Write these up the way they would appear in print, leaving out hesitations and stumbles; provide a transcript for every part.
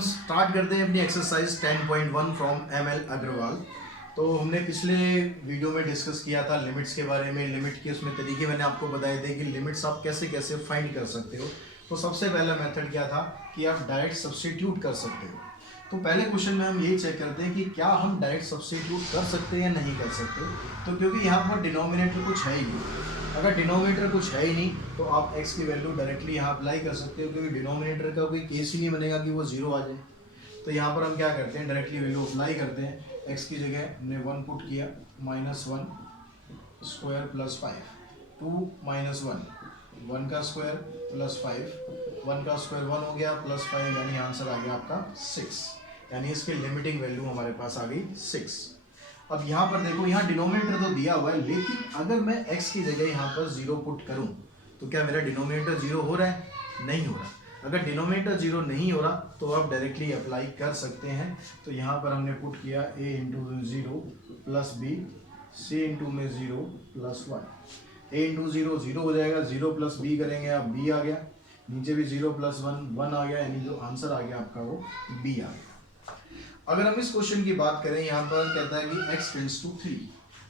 हम स्टार्ट करते हैं अपनी एक्सरसाइज 10.1 फ्रॉम ML अग्रवाल। तो हमने पिछले वीडियो में डिस्कस किया था लिमिट्स के बारे में। लिमिट के उसमें तरीके मैंने आपको बताए थे कि लिमिट्स आप कैसे कैसे फाइंड कर सकते हो। तो सबसे पहला मेथड क्या था कि आप डायरेक्ट सब्स्टिट्यूट कर सकते हो। तो पहले क्वेश्चन में हम यही चेक करते हैं कि क्या हम डायरेक्ट सब्स्टिट्यूट कर सकते हैं या नहीं कर सकते। तो क्योंकि यहाँ पर डिनोमिनेटर कुछ है ही नहीं, अगर डिनोमिनेटर कुछ है ही नहीं तो आप x की वैल्यू डायरेक्टली यहाँ अप्लाई कर सकते हो, क्योंकि डिनोमिनेटर का कोई केस ही नहीं बनेगा कि वो जीरो आ जाए। तो यहाँ पर हम क्या करते हैं, डायरेक्टली वैल्यू अप्लाई करते हैं। x की जगह हमने 1 पुट किया, -1 स्क्वायर प्लस 5, 2 माइनस 1, 1 का स्क्वायर प्लस 5, 1 का स्क्वायर 1 हो गया प्लस 5, यानी आंसर आ गया आपका 6। यानी इसकी लिमिटिंग वैल्यू हमारे पास आ गई 6। अब यहाँ पर देखो, यहाँ डिनोमिनेटर तो दिया हुआ है, लेकिन अगर मैं x की जगह यहाँ पर 0 पुट करूँ तो क्या मेरा डिनोमिनेटर 0 हो रहा है? नहीं हो रहा। अगर डिनोमिनेटर 0 नहीं हो रहा तो आप डायरेक्टली अप्लाई कर सकते हैं। तो यहाँ पर हमने पुट किया a into 0 plus b, c into में 0 प्लस 1। a इंटू 0 0 हो जाएगा, 0 प्लस b करेंगे आप b आ गया, नीचे भी 0 प्लस 1 1 आ गया, यानी जो आंसर आ गया आपका वो b आ गया। अगर हम इस क्वेश्चन की बात करें, यहाँ पर कहता है कि x टेंड्स टू 3।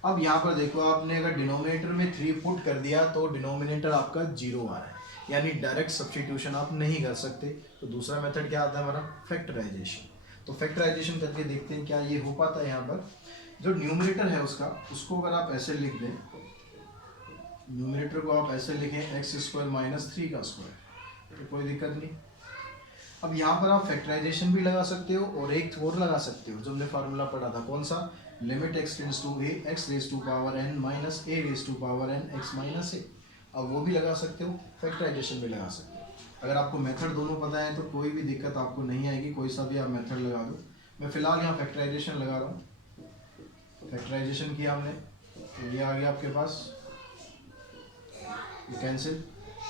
अब यहाँ पर देखो, आपने अगर डिनोमिनेटर में 3 पुट कर दिया तो डिनोमिनेटर आपका 0 आ रहा है, यानी डायरेक्ट सब्स्टिट्यूशन आप नहीं कर सकते। तो दूसरा मेथड क्या आता है हमारा, फैक्टराइजेशन। तो फैक्टराइजेशन करके देखते हैं क्या ये हो पाता है। यहाँ पर जो न्यूमरेटर है उसको अगर आप ऐसे लिख दें, न्यूमरेटर को आप ऐसे लिखें एक्स स्क्वायर माइनस 3 का स्क्वायर, तो कोई दिक्कत नहीं। अब यहाँ पर आप फैक्टराइजेशन भी लगा सकते हो और एक और लगा सकते हो जो हमने फार्मूला पढ़ा था, कौन सा, limit x tends to a x raise to power n minus a raise to power n x minus a। अब वो भी लगा सकते हो, फैक्टराइजेशन भी लगा सकते हो। अगर आपको मेथड दोनों पता है तो कोई भी दिक्कत आपको नहीं आएगी, कोई सा भी आप मेथड लगा दो। मैं फिलहाल यहाँ फैक्टराइजेशन लगा रहा हूँ। फैक्टराइजेशन किया हमने तो ये आ गया आपके पास, कैंसिल।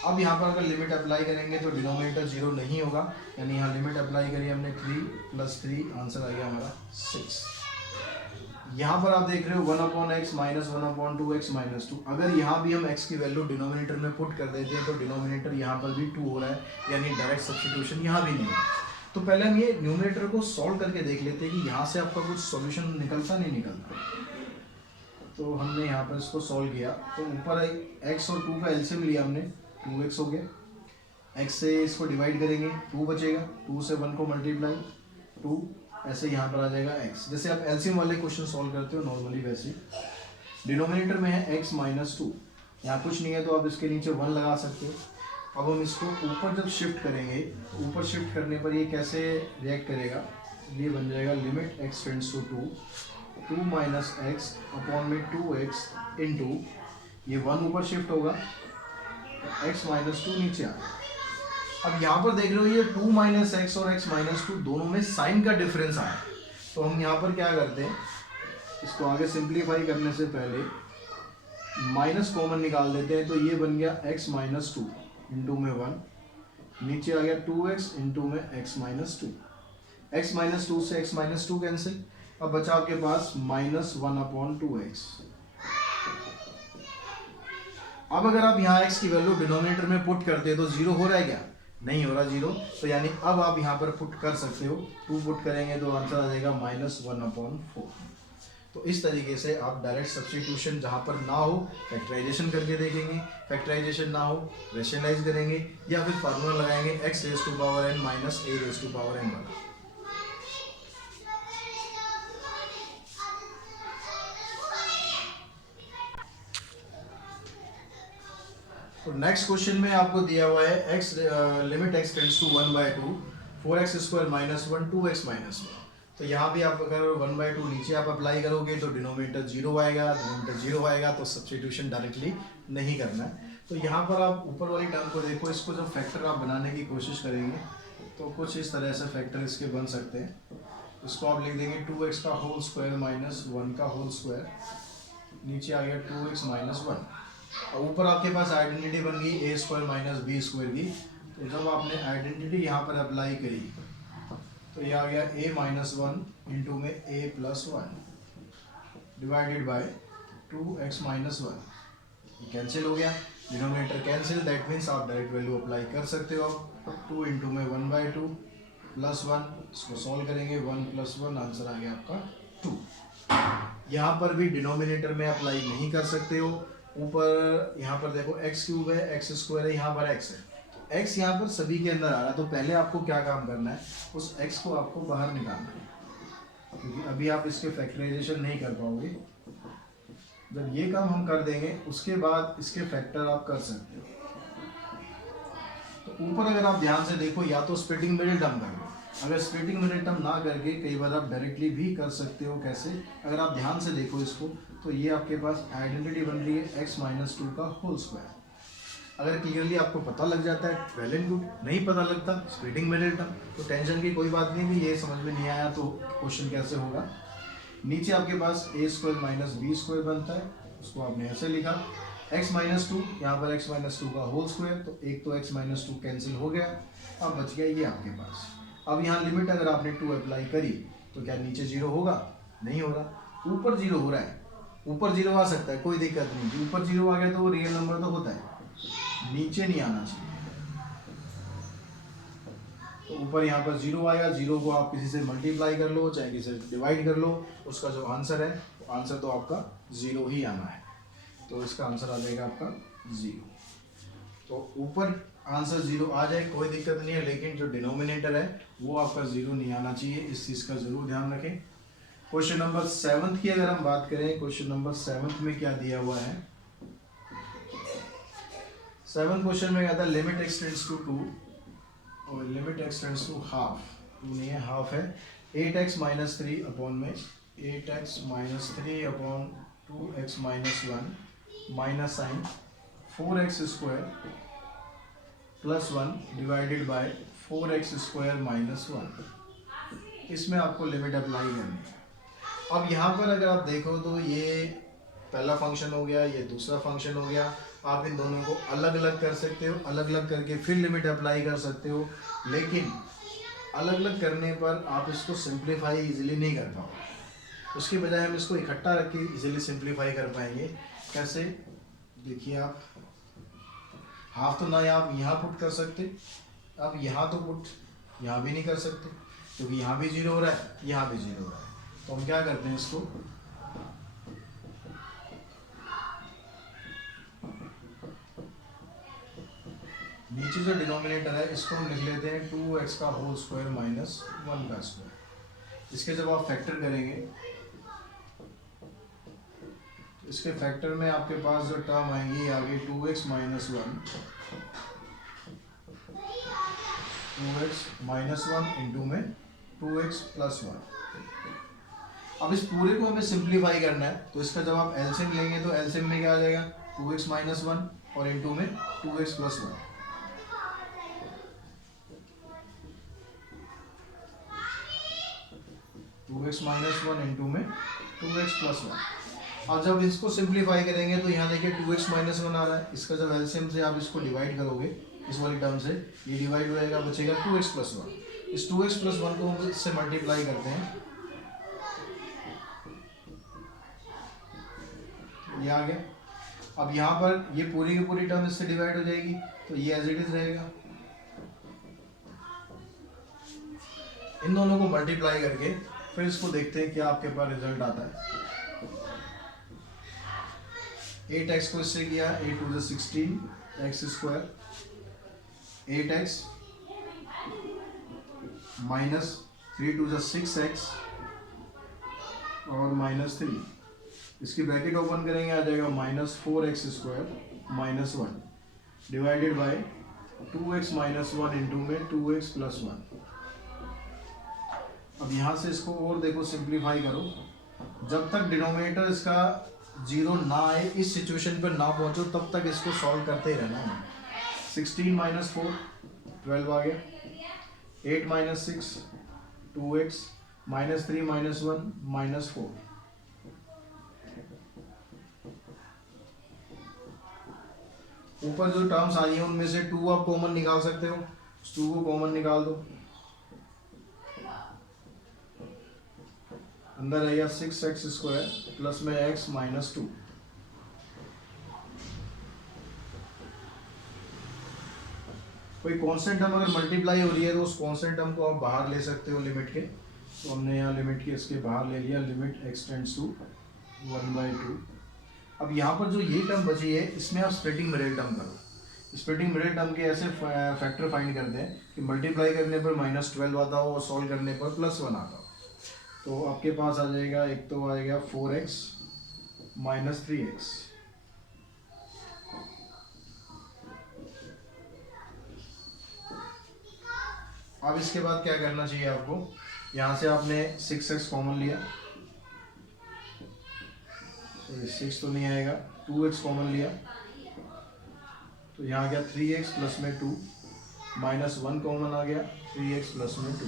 अब यहाँ पर अगर लिमिट अप्लाई करेंगे तो डिनोमिनेटर 0 नहीं होगा, यानी यहाँ लिमिट अप्लाई करी हमने 3 प्लस 3, आंसर आ गया हमारा 6। यहाँ पर आप देख रहे हो 1/x माइनस 1/2x माइनस 2। अगर यहाँ भी हम x की वैल्यू डिनोमिनेटर में पुट कर देते हैं तो डिनोमिनेटर यहाँ पर भी 2 हो रहा है, यानी डायरेक्ट सब्स्टिट्यूशन यहाँ भी नहीं है। तो पहले हम ये न्यूमरेटर को सॉल्व करके देख लेते हैं कि यहाँ से आपका कुछ सॉल्यूशन निकलता नहीं निकलता। तो हमने यहाँ पर इसको सॉल्व किया, तो ऊपर x और 2 का एलसीएम लिया हमने, 2x हो गया, x से इसको डिवाइड करेंगे 2 बचेगा, 2 से 1 को मल्टीप्लाई 2, ऐसे यहाँ पर आ जाएगा x। जैसे आप एलसीएम वाले क्वेश्चन सॉल्व करते हो नॉर्मली वैसे। डिनोमिनेटर में है x माइनस 2, यहाँ कुछ नहीं है तो आप इसके नीचे 1 लगा सकते हो। अब हम इसको ऊपर जब शिफ्ट करेंगे, ऊपर शिफ्ट करने पर ये कैसे रिएक्ट करेगा, ये बन जाएगा limit x tends to 2 minus x upon में 2x इंटू, ये 1 ऊपर शिफ्ट होगा, x माइनस 2 नीचे आ। अब यहाँ पर देख रहे हो ये 2 माइनस एक्स और x माइनस 2 दोनों में साइन का डिफरेंस आया। तो हम यहाँ पर क्या करते हैं, इसको आगे सिंप्लीफाई करने से पहले माइनस कॉमन निकाल देते हैं। तो ये बन गया x माइनस 2 इंटू में 1, नीचे आ गया 2x इंटू में x माइनस 2। x माइनस 2 से x माइनस 2 कैंसिल। अब बचा आपके पास -1/2x। अब अगर आप यहाँ x की वैल्यू डिनोमिनेटर में पुट करते हैं तो 0 हो रहा है क्या, नहीं हो रहा 0। तो यानी अब आप यहाँ पर पुट कर सकते हो, 2 पुट करेंगे तो आंसर आ जाएगा -1/4। तो इस तरीके से आप डायरेक्ट सब्स्टिट्यूशन जहाँ पर ना हो फैक्टराइजेशन करके देखेंगे, फैक्टराइजेशन ना हो रेशनलाइज करेंगे, या फिर फार्मूला लगाएंगे x raise to power n minus a raise to power n वाला। तो नेक्स्ट क्वेश्चन में आपको दिया हुआ है x limit x tends to 1/2 4x square minus 1 2x minus 1। तो यहाँ भी आप अगर 1/2 नीचे आप अप्लाई करोगे तो डिनोमिनेटर 0 आएगा, डिनोमिनेटर 0 आएगा तो सब्स्टिट्यूशन डायरेक्टली नहीं करना है। तो यहाँ पर आप ऊपर वाली टर्म को देखो, इसको जब फैक्टर आप बनाने की कोशिश करेंगे तो कुछ इस तरह से फैक्टर इसके बन सकते हैं। इसको आप लिख देंगे 2x का होल स्क्वायर माइनस 1 का होल स्क्वायर, नीचे आ गया 2x माइनस 1। और ऊपर आपके पास आइडेंटिटी बन गई ए स्क्वायर माइनस बी स्क्वायर की। तो जब आपने आइडेंटिटी यहाँ पर अप्लाई करी तो ये आ गया a माइनस 1 इंटू में a plus 1 divided bye 2x minus 1। Cancel हो गया, डिनोमिनेटर कैंसिल, दैट मीन्स आप डायरेक्ट वैल्यू अप्लाई कर सकते हो। 2 इंटू में 1/2 प्लस 1, इसको सॉल्व करेंगे 1 + 1, आंसर आ गया आपका 2। यहाँ पर भी डिनोमिनेटर में अप्लाई नहीं कर सकते हो। ऊपर यहाँ पर देखो x³ है, x² है, यहाँ पर x है। x यहाँ पर सभी के अंदर आ रहा है, तो पहले आपको क्या काम करना है, उस x को आपको बाहर निकालना है, क्योंकि अभी आप इसके फैक्टराइजेशन नहीं कर पाओगे। जब ये काम हम कर देंगे उसके बाद इसके फैक्टर आप कर सकते हो। तो ऊपर अगर आप ध्यान से देखो, या तो स्प्लिटिंग मिडिल टर्म कर लो, अगर स्प्लिटिंग मिडिल टर्म ना करके कई बार आप डायरेक्टली भी कर सकते हो। कैसे? अगर आप ध्यान से देखो इसको, तो ये आपके पास आइडेंटिटी बन रही है x - 2 का होल स्क्वायर। अगर क्लियरली आपको पता लग जाता है वेल एंड गुड, नहीं पता लगता स्प्लिटिंग मिडिल टर्म, तो टेंशन की कोई बात नहीं भी, ये समझ में नहीं आया तो क्वेश्चन कैसे होगा। नीचे आपके पास a² - b² बनता है, उसको आपने ऐसे लिखा x - 2, यहाँ पर x - 2 का होल स्क्वायर, तो एक तो x - 2 कैंसिल हो गया, अब बच गया ये आपके पास। अब यहाँ लिमिट अगर आपने 2 अप्लाई करी तो क्या नीचे 0 होगा? नहीं हो रहा। ऊपर 0 हो रहा है, ऊपर 0 आ सकता है, कोई दिक्कत नहीं। ऊपर 0 आ गया तो रियल नंबर तो होता है, नीचे नहीं आना चाहिए। तो ऊपर यहाँ पर 0 आएगा, 0 को आप किसी से मल्टीप्लाई कर लो, चाहे किसी से डिवाइड कर लो, उसका जो आंसर है, आंसर तो आपका 0 ही आना है। तो इसका आंसर आ जाएगा आपका 0। तो ऊपर आंसर 0 आ जाए कोई दिक्कत नहीं है, लेकिन जो डिनोमिनेटर है वो आपका 0 नहीं आना चाहिए, इस चीज़ का ज़रूर ध्यान रखें। क्वेश्चन नंबर 7 की अगर हम बात करें, क्वेश्चन नंबर 7 में क्या दिया हुआ है? 7 क्वेश्चन में कहता है लिमिट x टेंड्स टू 2 और limit x tends to half, 2 नहीं है हाफ है, 8x - 3 अपॉन में 8x - 3 upon 2x - 1 minus sine 4x² + 1 divided by 4x² - 1। इसमें आपको लिमिट अप्लाई करनी है। अब यहाँ पर अगर आप देखो तो ये पहला फंक्शन हो गया, ये दूसरा फंक्शन हो गया। आप इन दोनों को अलग अलग कर सकते हो, अलग अलग करके फिर लिमिट अप्लाई कर सकते हो, लेकिन अलग अलग करने पर आप इसको सिंप्लीफाई इजीली नहीं कर पाओगे। उसके बजाय हम इसको इकट्ठा रख के इजीली सिंप्लीफाई कर पाएंगे। कैसे? देखिए, आप हाफ तो ना आप यहाँ पुट कर सकते, आप यहाँ तो पुट यहाँ भी नहीं कर सकते, क्योंकि यहाँ भी 0 हो रहा है, यहाँ भी 0 हो रहा है। तो हम क्या करते हैं, इसको नीचे जो डिनोमिनेटर है इसको हम लिख लेते हैं 2x का होल स्क्वायर माइनस 1 का स्क्वायर। इसके जब आप फैक्टर करेंगे, इसके फैक्टर में आपके पास जो टर्म आएंगी आगे 2x - 1, 2x - 1 इंटू में 2x + 1। अब इस पूरे को हमें सिंप्लीफाई करना है, तो इसका जब आप एलसीएम लेंगे तो एलसीएम में क्या आ जाएगा, 2x - 1 और इंटू में 2x + 1। टू एक्स - 1 इंटू में 2x + 1। अब जब इसको सिंप्लीफाई करेंगे तो यहाँ देखिए 2x - 1 आ रहा है, इसका जब एलसीएम से आप इसको डिवाइड करोगे इस वाली टर्म से, ये डिवाइड हो जाएगा, बचेगा 2x + 1। इस 2x + 1 को हम इससे मल्टीप्लाई करते हैं, ये आ गया। अब यहाँ पर ये पूरी की पूरी टर्म इससे डिवाइड हो जाएगी, तो ये एज इट इज रहेगा। इन दोनों को मल्टीप्लाई करके फिर इसको देखते हैं क्या आपके पास रिजल्ट आता है। 8x को इससे किया, 8 × 16 x², 8x माइनस 3 × 6x और -3। इसकी ब्रैकेट ओपन करेंगे, आ जाएगा -4x² - 1 divided bye 2x - 1 into में 2x + 1। अब यहाँ से इसको और देखो सिंप्लीफाई करो, जब तक डिनोमिनेटर इसका 0 ना आए, इस सिचुएशन पर ना पहुँचो, तब तक इसको सॉल्व करते ही रहना है। 16 - 4 12 आ गया, 8 - 6 2x -3 - 1 -4। ऊपर जो टर्म्स आई हैं उनमें से 2 आप कॉमन निकाल सकते हो, 2 को कॉमन निकाल दो, अंदर आएगा 6x² प्लस में x - 2। कोई कांस्टेंट टर्म अगर मल्टीप्लाई हो रही है तो उस कांस्टेंट टर्म को आप बाहर ले सकते हो लिमिट के। तो हमने यहाँ लिमिट के इसके बाहर ले लिया, लिमिट x टेंड्स टू 1/2। अब यहाँ पर जो ये टर्म बची है इसमें आप स्प्लिटिंग मिडिल टर्म करो। स्प्लिटिंग मिडिल टर्म के ऐसे फैक्टर फाइंड करते हैं कि मल्टीप्लाई करने पर -12 आता हो और सॉल्व करने पर +1 आता हो। तो आपके पास आ जाएगा, एक तो आएगा 4x - 3x। अब इसके बाद क्या करना चाहिए आपको, यहाँ से आपने 6x कॉमन लिया, 6 तो नहीं आएगा, 2x कॉमन लिया तो यहाँ गया 3x प्लस में 2, -1 कॉमन आ गया, 3x प्लस में 2।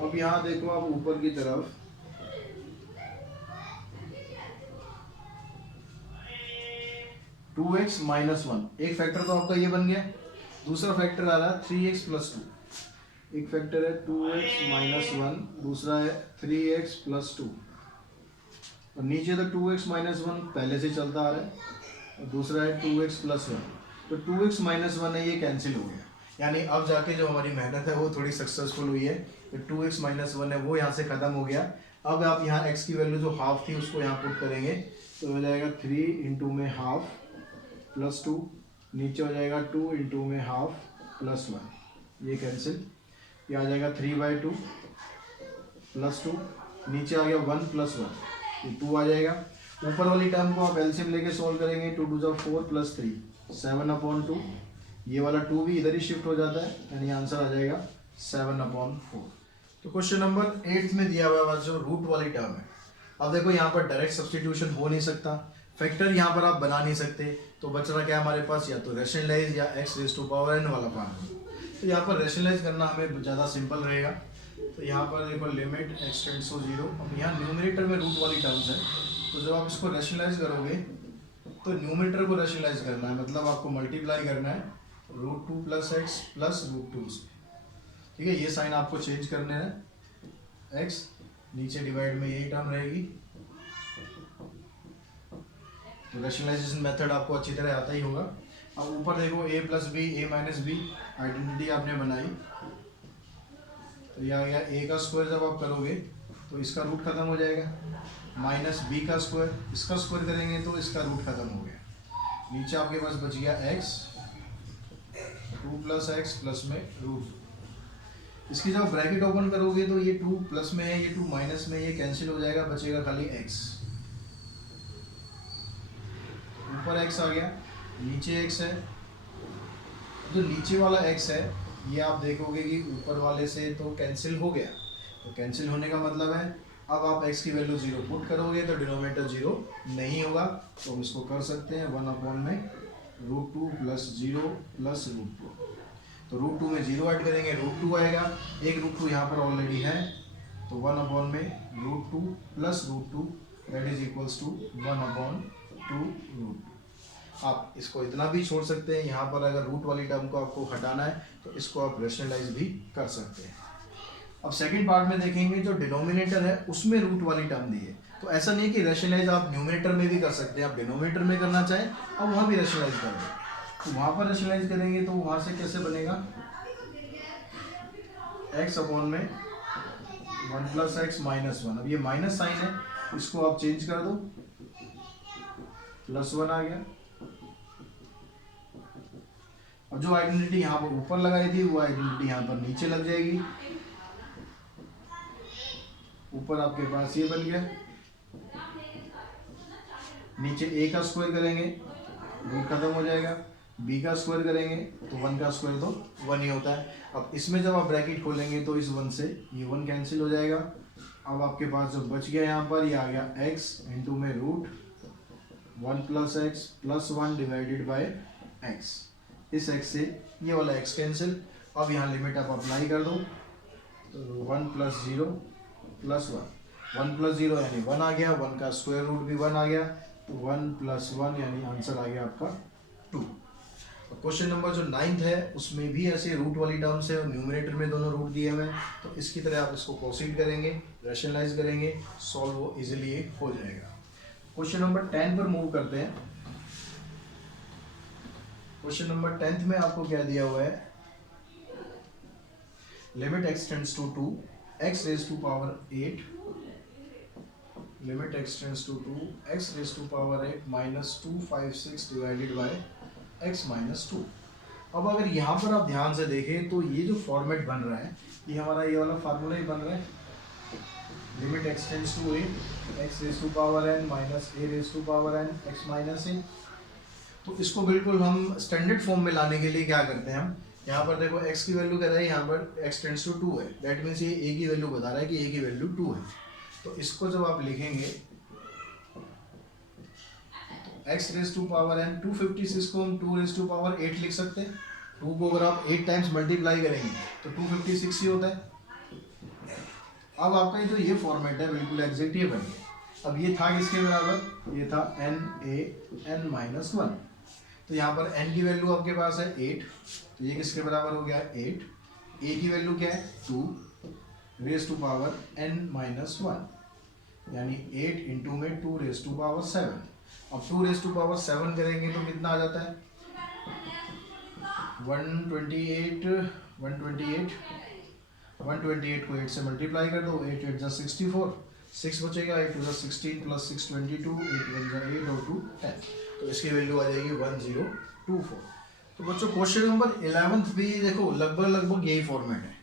अब यहाँ देखो आप ऊपर की तरफ, टू एक्स -1, एक फैक्टर तो आपका ये बन गया। दूसरा फैक्टर आ रहा है 3x प्लस 2। एक फैक्टर है 2x -1, दूसरा है 3x प्लस 2। और नीचे तो 2x -1 पहले से चलता आ रहा है और दूसरा है 2x प्लस 1। तो 2x -1 है, ये कैंसिल हो गया, यानी अब जाके जो हमारी मेहनत है वो थोड़ी सक्सेसफुल हुई है। तो 2x -1 है वो यहाँ से ख़त्म हो गया। अब आप यहाँ x की वैल्यू जो हाफ थी उसको यहाँ पुट करेंगे तो हो जाएगा 3 इंटू में हाफ प्लस 2, नीचे हो जाएगा 2 इंटू में हाफ प्लस 1, ये कैंसिल। ये आ जाएगा 3/2 प्लस 2, नीचे आ गया 1 प्लस 1, ये 2 आ जाएगा। ऊपर वाली टर्म को आप एलसीएम लेके सॉल्व करेंगे, 2 2 जा 4 प्लस 3, 7/2। ये वाला 2 भी इधर ही शिफ्ट हो जाता है, यानी आंसर आ जाएगा 7/4। तो क्वेश्चन नंबर 8 में दिया हुआ जो रूट वाली टर्म है। अब देखो यहाँ पर डायरेक्ट सब्स्टिट्यूशन हो नहीं सकता, फैक्टर यहाँ पर आप बना नहीं सकते, तो बच रहा क्या हमारे पास, या तो रैशनलाइज या x⁴n वाला पार्ट। तो यहाँ पर रैशनलाइज करना हमें ज़्यादा सिंपल रहेगा। तो यहाँ पर देखो लिमिट x टेंड्स टू 0। अब यहाँ न्यूमरेटर में रूट वाली टर्म्स है, तो जब आप इसको रैशनलाइज करोगे तो न्यूमरेटर को रैशनलाइज करना है, मतलब आपको मल्टीप्लाई करना है √2 + x प्लस √2 से। ठीक है, ये साइन आपको चेंज करने हैं, x नीचे डिवाइड में यही टर्म रहेगी। तो रैशनलाइजेशन मेथड आपको अच्छी तरह आता ही होगा। अब ऊपर देखो a + b, a - b identity आपने बनाई, तो यह आ गया a का स्क्वायर। जब आप करोगे तो इसका रूट खत्म हो जाएगा, -b का स्क्वायर, इसका स्क्वायर करेंगे तो इसका रूट खत्म हो गया। नीचे आपके पास बच गया x, 2 + x प्लस में √2। इसकी जब ब्रैकेट ओपन करोगे तो ये 2 प्लस में है, ये 2 माइनस में, ये कैंसिल हो जाएगा, बचेगा खाली x। ऊपर x आ गया, नीचे x है। जो नीचे वाला x है ये आप देखोगे कि ऊपर वाले से तो कैंसिल हो गया। तो कैंसिल होने का मतलब है अब आप x की वैल्यू 0 पुट करोगे तो डिनोमिनेटर 0 नहीं होगा। तो हम इसको कर सकते हैं 1/में √2 + 0 + √2। तो √2 में 0 ऐड करेंगे, √2 आएगा, एक √2 यहाँ पर ऑलरेडी है, तो 1/में √2 + √2 दैट इज इक्वल्स टू 1/2 √2। आप इसको इतना भी छोड़ सकते हैं, यहाँ पर अगर रूट वाली टर्म को आपको हटाना है तो इसको आप रैशनलाइज भी कर सकते हैं। अब सेकंड पार्ट में देखेंगे जो डिनोमिनेटर है उसमें रूट वाली टर्म दी है। तो ऐसा नहीं कि रैशनलाइज आप न्यूमरेटर में भी कर सकते हैं, आप डिनोमिनेटर में करना चाहें अब वहाँ भी रैशनलाइज कर दें। तो वहाँ पर रैशनलाइज करेंगे तो वहाँ से कैसे बनेगा, x/में 1 + x - 1। अब ये माइनस साइन है, इसको आप चेंज कर दो, +1 आ गया। अब जो आइडेंटिटी यहाँ पर ऊपर लगाई थी वो आइडेंटिटी यहाँ पर नीचे लग जाएगी। ऊपर आपके पास ये बन गया, नीचे a का स्क्वायर करेंगे रूट खत्म हो जाएगा, b का स्क्वायर करेंगे तो 1 का स्क्वायर तो 1 ही होता है। अब इसमें जब आप ब्रैकेट खोलेंगे तो इस 1 से ये 1 कैंसिल हो जाएगा। अब आपके पास जो बच गया यहाँ पर ये आ गया x इंटू में √1 + x plus 1 divided by x। इस x से ये वाला x कैंसिल। अब यहाँ लिमिट आप अप्लाई कर दो, तो 1 + 0 + 1, 1 + 0 यानी 1 आ गया, 1 का स्क्वायर रूट भी 1 आ गया, तो 1 + 1 यानी आंसर आ गया आपका 2। क्वेश्चन नंबर जो 9th है उसमें भी ऐसे रूट वाली टर्म्स है और न्यूमरेटर में दोनों रूट दिए हुए हैं। तो इसकी तरह आप इसको प्रोसीड करेंगे, रैशनलाइज करेंगे, सॉल्व वो इजीली हो जाएगा। क्वेश्चन नंबर 10 पर मूव करते हैं। क्वेश्चन नंबर 10 में आपको क्या दिया हुआ है, limit x tends to 2 x raise to power 8, limit x tends to 2 x raise to power 8 minus 256 divided by x minus 2। अब अगर यहाँ पर आप ध्यान से देखें तो ये जो फॉर्मेट बन रहा है, ये हमारा ये वाला फार्मूला ही बन रहा है, limit x tends to 8 x raise to power n minus a raise to power n x minus a। तो इसको बिल्कुल हम स्टैंडर्ड फॉर्म में लाने के लिए क्या करते हैं, हम यहाँ पर देखो x की वैल्यू कह रहा है, यहाँ पर x टेंड्स टू 2 है, दैट मीन्स ये a की वैल्यू बता रहा है कि a की वैल्यू 2 है। तो इसको जब आप लिखेंगे x raise to power n 256 को हम 2 रेज टू पावर 8 लिख सकते हैं। 2 को अगर आप 8 टाइम्स मल्टीप्लाई करेंगे तो 256 ही होता है। अब आपका ये जो ये फॉर्मेट है बिल्कुल एग्जैक्ट ये बन गया। अब ये था किसके बराबर, ये था n माइनस 1। तो यहाँ पर n की वैल्यू आपके पास है 8, तो ये किसके बराबर हो गया 8। a की वैल्यू क्या है 2 raise to power n minus 1, यानी 8 इंटू में 2 रेज टू पावर 7। अब 2 रेज टू पावर 7 करेंगे तो कितना आ जाता है 128 को 8 से मल्टीप्लाई कर दो, 8 8 जा 64, 6 बचेगा, 8 2 जा 16 प्लस 6 22, 8 1 जा 8 और 2 10, तो इसकी वैल्यू आ जाएगी 1024। तो बच्चों क्वेश्चन नंबर 11 भी देखो लगभग यही फॉर्मेट है।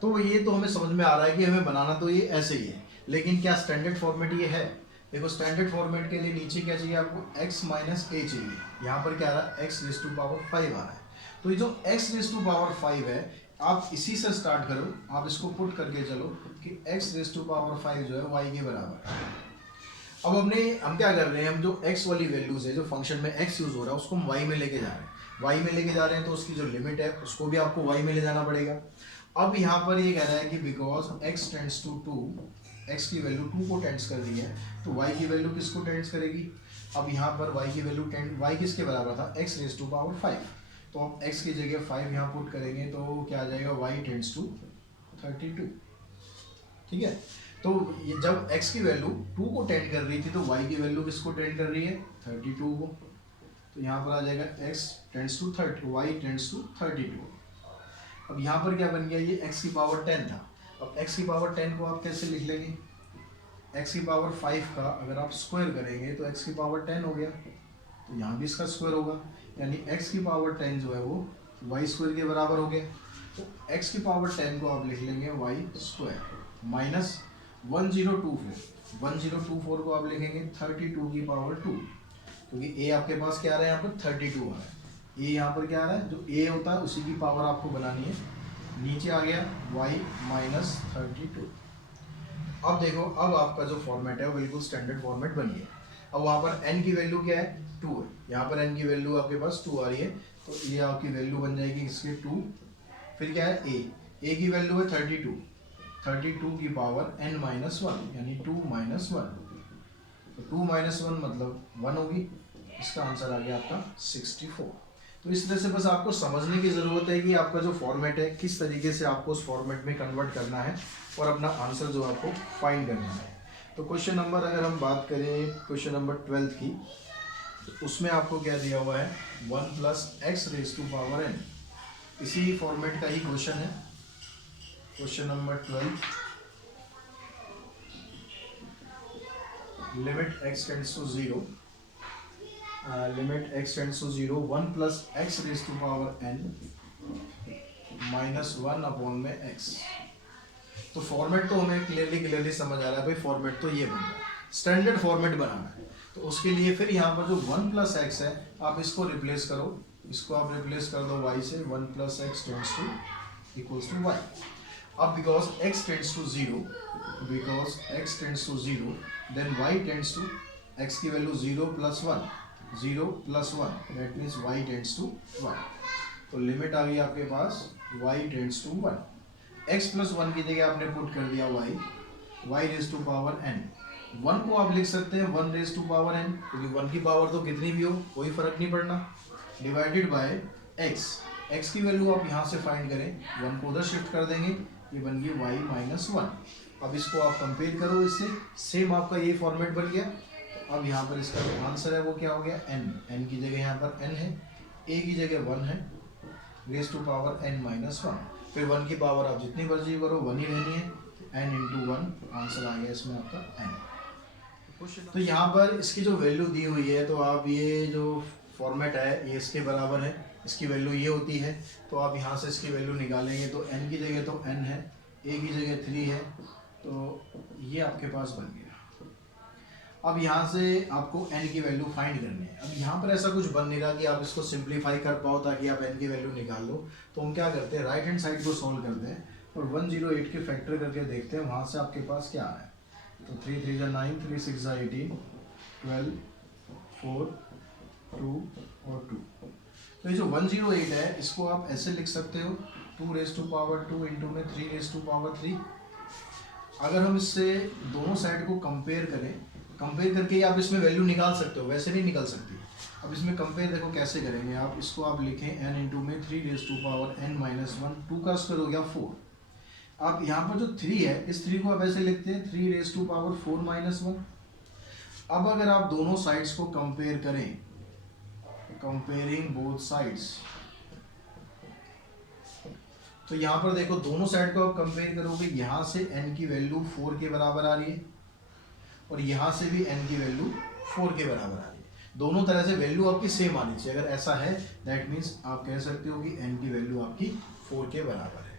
तो ये तो हमें समझ में आ रहा है कि हमें बनाना तो ये ऐसे ही है, लेकिन क्या स्टैंडर्ड फॉर्मेट ये है? देखो स्टैंडर्ड फॉर्मेट के लिए नीचे क्या चाहिए आपको, x माइनस a चाहिए। यहाँ पर क्या आ रहा है x रेज टू पावर 5 आ रहा है। तो ये जो x रेज टू पावर 5 है, आप इसी से स्टार्ट करो, आप इसको पुट करके चलो कि x रेज टू पावर 5 जो है y के बराबर है। अब हम क्या कर रहे हैं, हम जो x वाली वैल्यूज है, जो फंक्शन में x यूज हो रहा है उसको हम y में लेके जा रहे हैं। y में लेके जा रहे हैं तो उसकी जो लिमिट है उसको भी आपको y में ले जाना पड़ेगा। अब यहाँ पर ये कह रहा है कि because x tends to 2, x की वैल्यू 2 को टेंड्स कर रही है, तो y की वैल्यू किसको टेंड्स करेगी। अब यहाँ पर y की वैल्यू y किसके बराबर था, x रेज टू पावर 5। तो आप x की जगह 5 यहाँ पुट करेंगे तो क्या आ जाएगा, y टेंड्स टू 32। ठीक है, तो ये जब x की वैल्यू 2 को टेंड कर रही थी तो y की वैल्यू किसको टेंड कर रही है, 32 को। तो यहाँ पर आ जाएगा x tends to 30, y tends to 32। अब यहाँ पर क्या बन गया, ये x की पावर 10 था। अब x की पावर 10 को आप कैसे लिख लेंगे, x की पावर 5 का अगर आप स्क्वायर करेंगे तो x की पावर 10 हो गया, तो यहाँ भी इसका स्क्वायर होगा, यानी x की पावर 10 जो है वो y स्क्वायर के बराबर हो गया। तो x की पावर 10 को आप लिख लेंगे y स्क्वायर माइनस 1024 को आप लिखेंगे 32 की पावर 2, क्योंकि a आपके पास क्या आ रहा है, यहाँ पर 32 आ रहा है। a यहाँ पर क्या आ रहा है, जो a होता है उसी की पावर आपको बनानी है। नीचे आ गया y माइनस 32। अब देखो, अब आपका जो फॉर्मेट है वो बिल्कुल स्टैंडर्ड फॉर्मेट बन गया। अब वहाँ पर n की वैल्यू क्या है, 2 है, यहाँ पर n की वैल्यू आपके पास 2 आ रही है, तो ये आपकी वैल्यू बन जाएगी इसके 2। फिर क्या है a की वैल्यू है 32 की पावर n माइनस 1, यानी 2 माइनस 1, तो 2 माइनस 1 मतलब 1 होगी। इसका आंसर आ गया आपका 64। तो इस तरह से बस आपको समझने की ज़रूरत है कि आपका जो फॉर्मेट है किस तरीके से आपको उस फॉर्मेट में कन्वर्ट करना है और अपना आंसर जो आपको फाइंड करना है। तो क्वेश्चन नंबर अगर हम बात करें क्वेश्चन नंबर 12 की, तो उसमें आपको क्या दिया हुआ है, 1 plus x raise to power n। इसी फॉर्मेट का ही क्वेश्चन है, question number 12, limit x tends to 0, limit x tends to 0, 1 plus x raise to power n minus 1 upon में x। तो फॉर्मेट तो हमें क्लियरली समझ आ रहा है भाई, फॉर्मेट तो ये बन रहा है, स्टैंडर्ड फॉर्मेट बनाना है। तो उसके लिए फिर यहाँ पर जो 1 प्लस एक्स है आप इसको रिप्लेस करो, इसको आप रिप्लेस कर दो y से, 1 plus x tends to equals to y। अब because x tends to 0, then y tends to, x की value 0 plus 1, that means y tends to 1। तो लिमिट आ गई आपके पास y tends to 1। x plus 1 की जगह आपने पुट कर दिया y raise to power n। 1 को आप लिख सकते हैं 1 रेज टू पावर n, क्योंकि 1 की पावर तो कितनी भी हो कोई फर्क नहीं पड़ना, डिवाइडेड बाय x की वैल्यू आप यहाँ से फाइंड करें, 1 को उधर शिफ्ट कर देंगे, ये बन गई y माइनस 1। अब इसको आप कंपेयर करो इससे, सेम आपका ये फॉर्मेट बन गया। तो अब यहाँ पर इसका जो आंसर है वो क्या हो गया n की जगह यहाँ पर n है, a की जगह 1 है, रेज टू पावर n-1, फिर 1 की पावर आप जितनी मर्जी करो 1 ही रहनी है, n इंटू 1 आंसर आ गया इसमें आपका n। तो यहाँ पर इसकी जो वैल्यू दी हुई है तो आप ये जो फॉर्मेट है ये इसके बराबर है, इसकी वैल्यू ये होती है, तो आप यहाँ से इसकी वैल्यू निकालेंगे तो n की जगह तो n है, a की जगह 3 है, तो ये आपके पास बन गया। अब यहाँ से आपको n की वैल्यू फाइंड करनी है। अब यहाँ पर ऐसा कुछ बन नहीं रहा कि आप इसको सिंप्लीफाई कर पाओ ताकि आप n की वैल्यू निकाल लो, तो हम क्या करते हैं राइट हैंड साइड को सॉल्व करते हैं और 108 के फैक्टर करके देखते हैं वहाँ से आपके पास क्या आया। तो 3 3 जा 9, 3 6 जा 18, 12, 4, 2 और 2। तो ये जो 108 है इसको आप ऐसे लिख सकते हो 2 रेज टू पावर 2 इंटू में 3 रेज टू पावर 3। अगर हम इससे दोनों साइड को कंपेयर करें, कंपेयर करके आप इसमें वैल्यू निकाल सकते हो, वैसे नहीं निकल सकती। अब इसमें कंपेयर देखो कैसे करेंगे आप, इसको आप लिखें n इंटू में 3 रेज टू पावर n-1, 2 का स्क्वायर हो गया 4। अब यहाँ पर जो 3 है इस 3 को आप ऐसे लिखते हैं 3 रेज टू पावर 4-1। अब अगर आप दोनों साइड्स को कंपेयर करें, कंपेयरिंग बोथ साइड्स, तो यहाँ पर देखो दोनों साइड को आप कंपेयर करोगे, यहाँ से n की वैल्यू 4 के बराबर आ रही है और यहाँ से भी n की वैल्यू 4 के बराबर आ रही है। दोनों तरह से वैल्यू आपकी सेम आनी चाहिए। अगर ऐसा है दैट मीन्स आप कह सकते हो कि n की वैल्यू आपकी 4 के बराबर है।